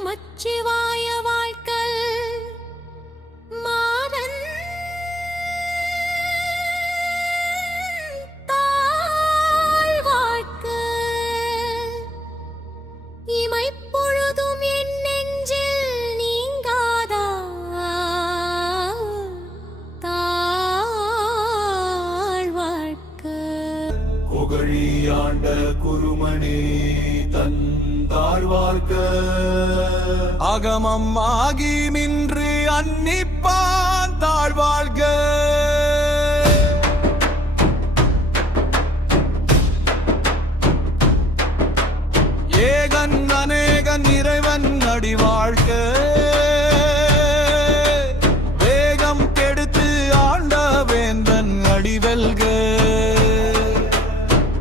நமச்சிவாய வாழ்க்கல் மாறன் தாழ் வாழ்க்க இமைப்பொழுதும் என் நெஞ்சில் நீங்காதா தாழ் வாழ்க்க புகழியாண்ட குருமணி தந்தாழ்வார்க்க அகமம் ஆகி நின்று அன்னிப்பான் தாழ்வாழ்க ஏகன் அநேகன் இறைவன் அடி வாழ்க வேகம் கெடுத்து ஆண்ட வேந்தன் அடிவெல்க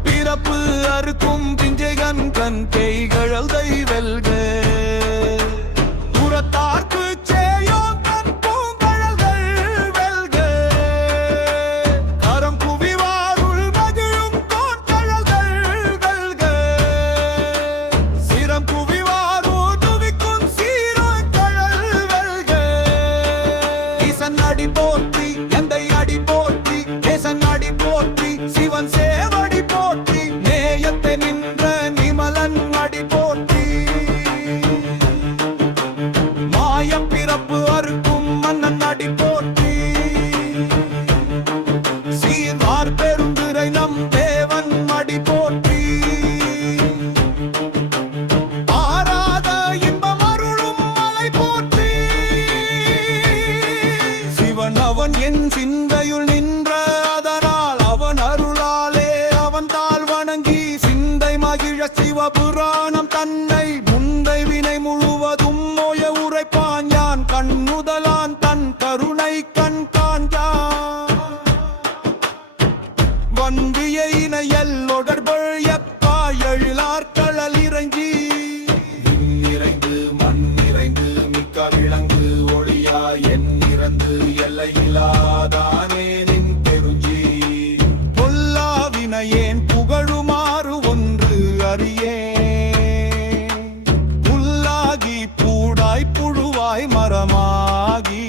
பிறப்பு அறுக்கும் பிஞ்சைகன் கண் கைகழல் வெல்க புறத்தார்க்கு சேயோம் கண் பூங்கழல்கள் வெல்க கரம் குவிவாருள் மகிழும் கோட்கழல்கள் வெல்க சிரம் குவிவாரூர் துவிக்கும் சீரோய் கழல் வெல்க ஈசன் அடி போற்றி எந்தை அடி போற்றி தேசன் அடி போற்றி சிவன் சேவடி போற்றி நேயத்தை நின்ற நிமலன் அடி போற்றி மாயம் பிறப்பு அறுக்கும் மன்னன் அடி போற்றி சீர்வார் பெருந்துரை நம் தேவன் அடி போற்றி ஆராத இன்பம் அருளும் மலை போற்றி சிவன் அவன் என் சிந்தையுள் நின்ற அதனால் அவன் அருளாலே அவன் தாழ் வணங்கி சிந்தை மகிழ சிவபுராணம் தன்னை முந்தை வினை முழுவதும் மோய உரைப்பான் யான் கண்ணுதலான் தன் கருணை கண் காண்கான் வந்திய இணையல்லொடர்பொள் எப்பா எழிலார்கழல் இறங்கி நிறைந்து மண் நிறைந்து மிக்க விளங்கு ஒளியா என் இறந்து எல்லையிலாதானே நின் பெருஞ்சி பொல்லாவினையேன் புகழுமாறு ஒன்று அறியே புல்லாகி பூடாய் புழுவாய் மரமாகி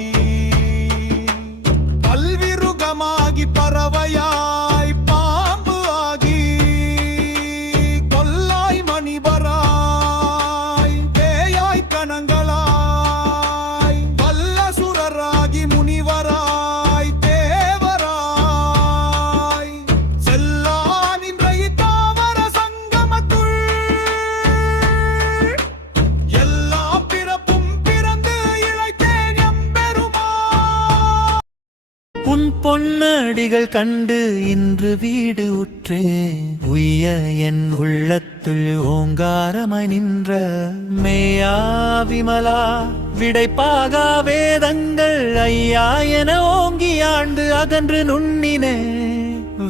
பல்விருகமாகி பறவையாய் பாம்பு ஆகி கொல்லாய் மணிவராய் பேயாய் கணங்களாய் வல்லசுரராகி முனிவராய் தேவராய் செல்லா நின்ற தாவர சங்கமத்துள் எல்லா பிறப்பும் பிறந்து இழைத்தேன் எம்பெருமா உன் பொன்னடிகள் கண்டு இன்று வீடு உற்றே உய்ய என் உள்ளத்துள் ஓங்காரமாய் நின்ற மேயா விமலா விடைப்பாகா வேதங்கள் ஐயா என ஓங்கி ஆண்டு அகன்று நுண்ணினே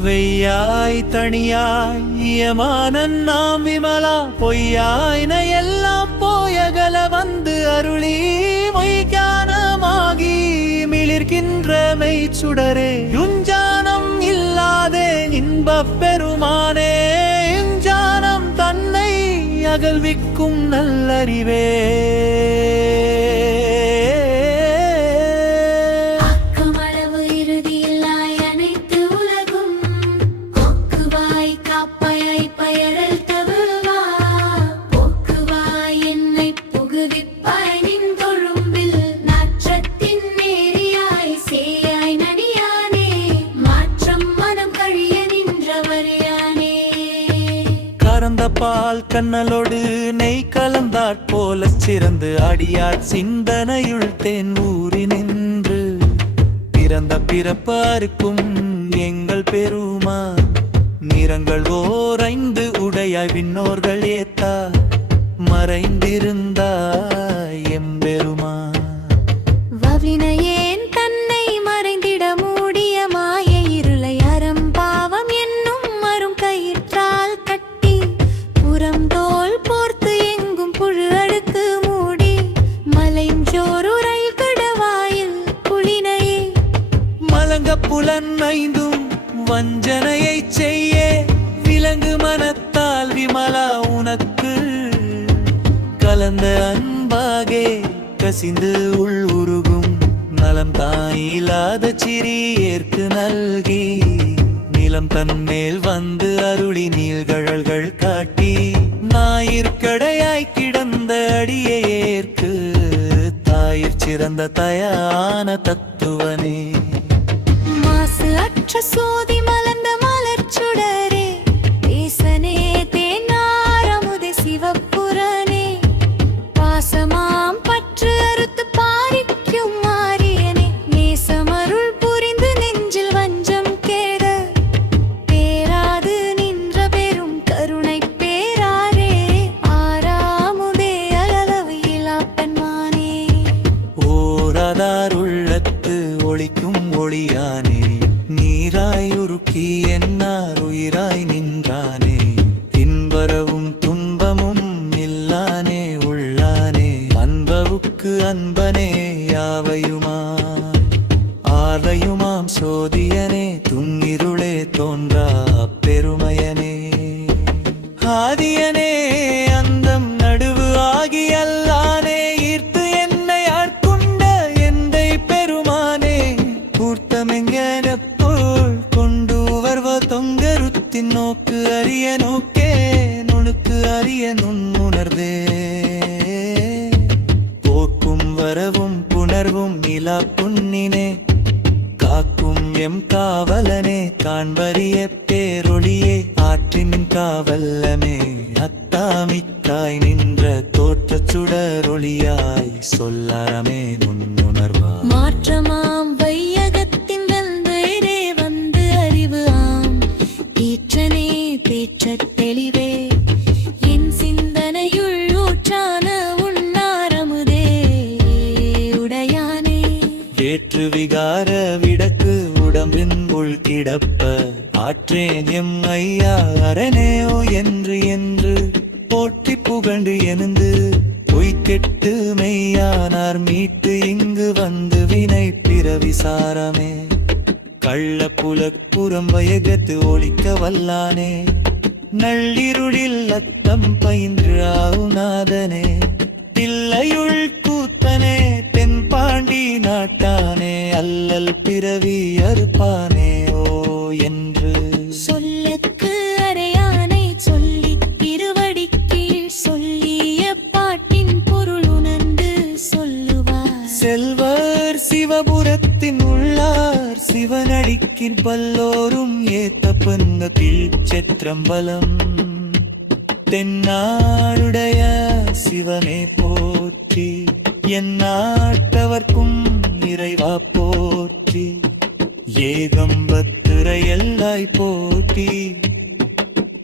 வெய்யாய் தனியாய் இயமானன் நாம் விமலா பொய்யாயின எல்லாம் போயகல வந்து அருளி மொய்ஞானமாகி மிளிர்கின்ற மெய்ச்சுடரே யுஞ்சானம் இல்லாதே இன்பப் பெருமானே யுஞ்சானம் தன்னை அகல்விக்கும் நல்லறிவே அக்கமளவு இறுதியில்லாய் அனைத்து உலகும் கொக்குவாய் காப்பாய் பயரல் தவழ்வா போக்குவாய் என்னை புகுவிப்பாய் நின் தொழும்பில் நாற்றத்தின் நேரியாய் சேயாய் நனியானே மாற்றம் மனம் கழிய நின்றவரியானே கறந்த பால் கண்ணலோடு நெய் கலந்தாற் போல சிறந்து அடியார் சிந்தனையுள் தேன் ஊறி நின்று பிறந்த பிறப்பாருக்கும் எங்கள் பெருமா நிறங்கள் ஓர் 5 உடையாய் விண்ணோர்கள் ஏத்தா மறைந்திருந்தாய் எம்பெருமா வவினையேன் தன்னை மறைந்திட மூடிய மாய இருளை அறம் பாவம் என்னும் மரும் கயிற்றால் கட்டி புறம் தோல் போர்த்து எங்கும் புழு அடுக்கு மூடி மலைஞ்சோருரை கடவாயில் புலினையே மலங்க புலன் 5ம் வஞ்சனையைச் செய்ய விலங்கு மனத்தால் விமலா உனக்கு கலந்த அன்பு அம்பாகே கசிந்து உள் உருகும் நலம் தாயில்லாத சிறியேற்கு நல்கி நிலம் தன்மேல் வந்து அருளி நீள்கழல்கள் காட்டி ஞாயிற்கடையாய் கிடந்த அடியேற்கு தாயிற் சிறந்த தயான தத்துவனே மாசு அற்ற சோதி மலர்ந்த மலர்ச் சுடரே தேசனே தேனாரமுதே சிவப்புரனே பாசமாம் பற்று அறுத்து பாரிக்கும் மாரியனே நேசமருள் புரிந்து நெஞ்சில் வஞ்சம் கேட பேராது நின்ற பெரும் கருணை பேராரே ஆறாமுதே அளவு இலாப்பன்மானே ஓராதார் உள்ளத்து ஒளிக்கும் ஒளியானே நீராய் உருக்கி என்னார் உயிராய் நின்றானே இன்பரவும் துன்பமும் இல்லானே உள்ளானே அன்பவுக்கு அன்பனே யாவையுமா ஆதையுமாம் சோதியனே துன்னிருளே தோன்றா பெருமையனே ஆதியனே அந்தம் நடுவு ஆகி அல்லானே ஈர்த்து என்னை ஆட்கொண்ட எந்தை பெருமானே கூர்த்தமெங்கனப்போல் கொண்டு வருவ தொங்கருத்தின் நோக்கு அறிய நோக்கே நுணுக்கு அறிய நுண்ணுணர்வே போக்கும் வரவும் புணர்வும் நிலா புண்ணினே காக்கும் எம் காவலனே காண்பறிய பேரொளியே ஆற்றின் காவல்லமே அத்தாமிக்காய் நின்ற தோற்றச் சுடரொளியாய் சொல்லறமே நுண்ணுணர்வா மாற்றமாம் வையகத்தின் வெல்வேரே வந்து அறிவு ஆம் ஈற்றனே பேற்றத் தெளிவே என் சிந்தனையுள் ஊற்றான உன்னாரமுதே உடையானே வேற்று விகார விடக்கு உடம்பின் உள் கிடப்ப ஆற்றேன் எம் ஐயா அரணேயோ என்று போற்றி புகழ்ந்து எழுந்து பொய்கெட்டு மெய்யானார் மீட்டு இங்கு வந்து வினை பிறவிசாரமே கள்ள புலப்புறம் வயகத்து ஒழிக்க வல்லானே நள்ளிருளில் அத்தம் பயின்று ஆவுநாதனே தில்லையுள் கூத்தனே தென்பாண்டி நாட்டானே அல்லல் பிறவி அறுப்பானே ஓ என்று சொல்லக்கு அறையானை சொல்லித் திருவடிக்கீழ் சொல்லிய பாட்டின் பொருள் உணர்ந்து சொல்லுவார் செல்வர் சிவபுரத்தின் உள்ளார் சிவனடிக்கிற் பல்லோரும் ஏத்த பந்தத்தில் செற்றம்பலம் தென்னாடுடைய சிவனே போற்றி என் நாட்டவர்க்கும் இறைவா போற்றி ஏகம்பத்திரையல்லாய் போற்றி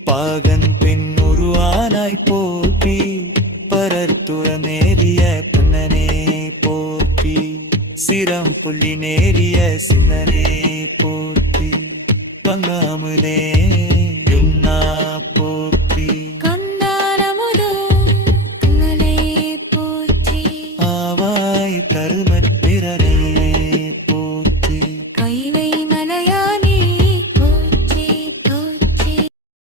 பாகன் பெண் உருவானாய் போற்றி பரத்துற நேரிய புன்னனே போற்றி சிரம் புள்ளி நேரிய சின்னனே போற்றி பங்காமுதே